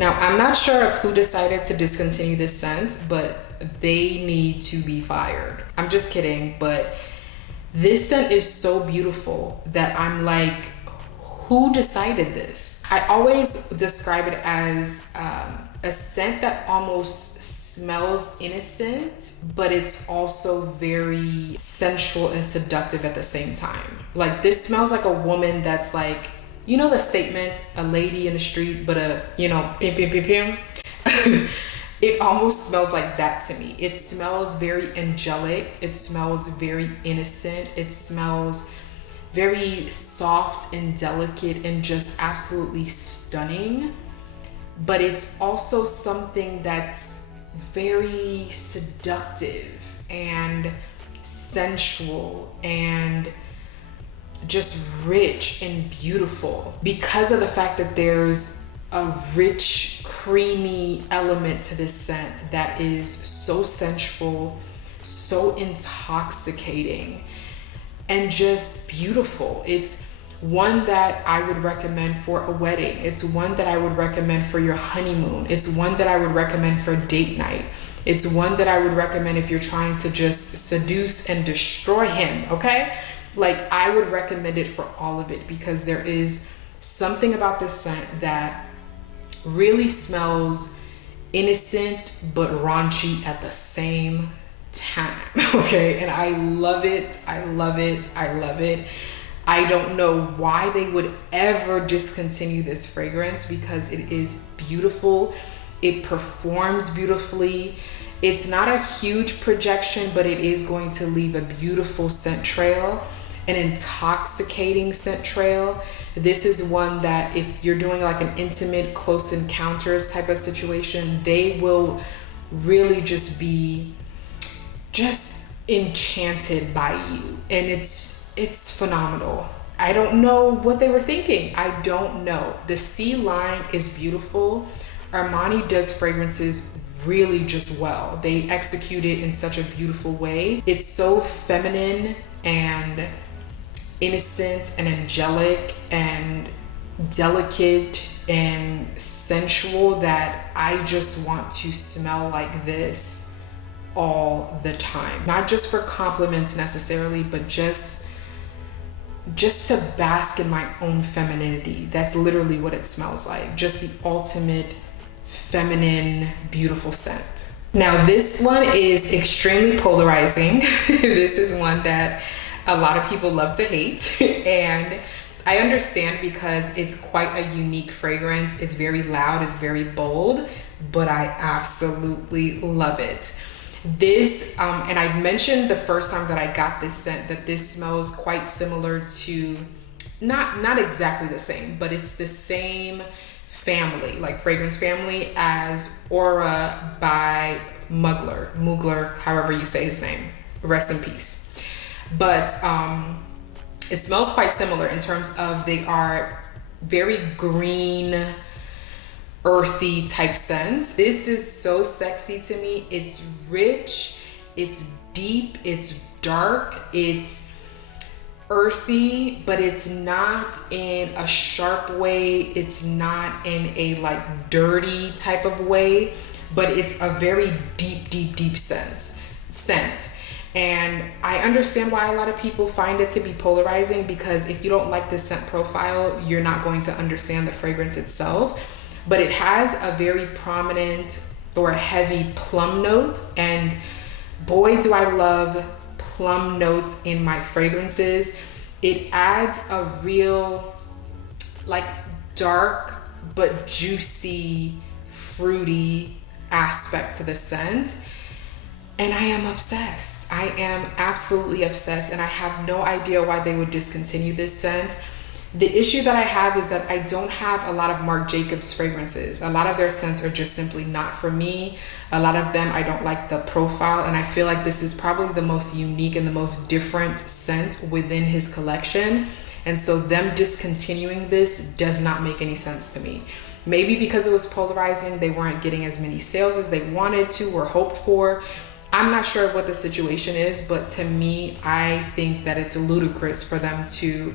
Now, I'm not sure of who decided to discontinue this scent, but they need to be fired. I'm just kidding, but this scent is so beautiful that I'm like, who decided this? I always describe it as a scent that almost smells innocent, but it's also very sensual and seductive at the same time. Like, this smells like a woman that's like, you know the statement, a lady in the street, but a, you know, pim, pim, pim, pim. It almost smells like that to me. It smells very angelic. It smells very innocent. It smells very soft and delicate and just absolutely stunning. But it's also something that's very seductive and sensual and just rich and beautiful because of the fact that there's a rich, creamy element to this scent that is so sensual, so intoxicating, and just beautiful. It's one that I would recommend for a wedding. It's one that I would recommend for your honeymoon. It's one that I would recommend for date night. It's one that I would recommend if you're trying to just seduce and destroy him, okay? Like, I would recommend it for all of it because there is something about this scent that really smells innocent but raunchy at the same time, okay? And I love it. I love it. I love it. I don't know why they would ever discontinue this fragrance because it is beautiful. It performs beautifully. It's not a huge projection, but it is going to leave a beautiful scent trail, an intoxicating scent trail. This is one that if you're doing like an intimate close encounters type of situation, they will really just be just enchanted by you. And it's phenomenal. I don't know what they were thinking. I don't know. The sea line is beautiful. Armani does fragrances really just well. They execute it in such a beautiful way. It's so feminine and innocent and angelic and delicate and sensual that I just want to smell like this all the time. Not just for compliments necessarily, but just to bask in my own femininity. That's literally what it smells like. Just the ultimate feminine, beautiful scent. Now, this one is extremely polarizing. This is one that a lot of people love to hate. And I understand because it's quite a unique fragrance. It's very loud, it's very bold, but I absolutely love it. This, and I mentioned the first time that I got this scent that this smells quite similar to, not exactly the same, but it's the same family, like fragrance family, as Aura by Mugler, however you say his name. Rest in peace. But it smells quite similar in terms of they are very green, earthy type scents. This is so sexy to me. It's rich, it's deep, it's dark, it's earthy, but it's not in a sharp way. It's not in a like dirty type of way, but it's a very deep scent. And I understand why a lot of people find it to be polarizing, because if you don't like this scent profile, you're not going to understand the fragrance itself. But it has a very prominent or heavy plum note, and boy do I love plum notes in my fragrances. It adds a real like dark but juicy, fruity aspect to the scent. And I am obsessed. I am absolutely obsessed, and I have no idea why they would discontinue this scent. The issue that I have is that I don't have a lot of Marc Jacobs fragrances. A lot of their scents are just simply not for me. A lot of them, I don't like the profile, and I feel like this is probably the most unique and the most different scent within his collection. And so them discontinuing this does not make any sense to me. Maybe because it was polarizing, they weren't getting as many sales as they wanted to or hoped for. I'm not sure what the situation is, but to me, I think that it's ludicrous for them to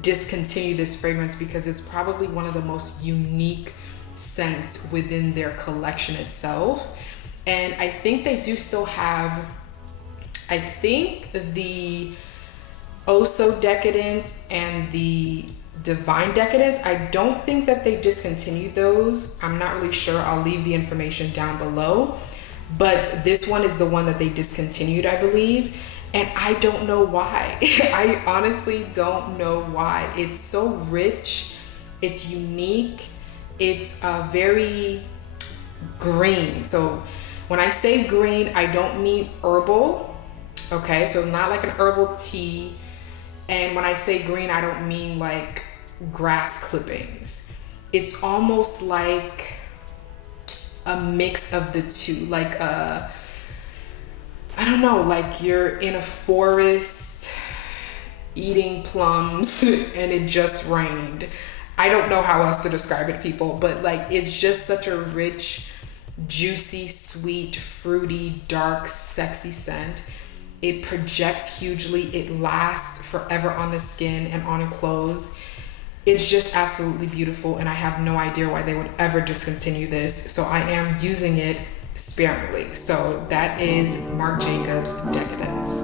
discontinue this fragrance because it's probably one of the most unique scent within their collection itself. And I think they do still have, I think the Oh So Decadent and the Divine Decadence, I don't think that they discontinued those. I'm not really sure. I'll leave the information down below. But this one is the one that they discontinued, I believe. And I don't know why. I honestly don't know why. It's so rich. It's unique. It's very green. So when I say green, I don't mean herbal. Okay, so not like an herbal tea. And when I say green, I don't mean like grass clippings. It's almost like a mix of the two, like I don't know, like you're in a forest eating plums and it just rained. I don't know how else to describe it, people, but like it's just such a rich, juicy, sweet, fruity, dark, sexy scent. It projects hugely. It lasts forever on the skin and on clothes. It's just absolutely beautiful, and I have no idea why they would ever discontinue this. So I am using it sparingly. So that is Marc Jacobs Decadence.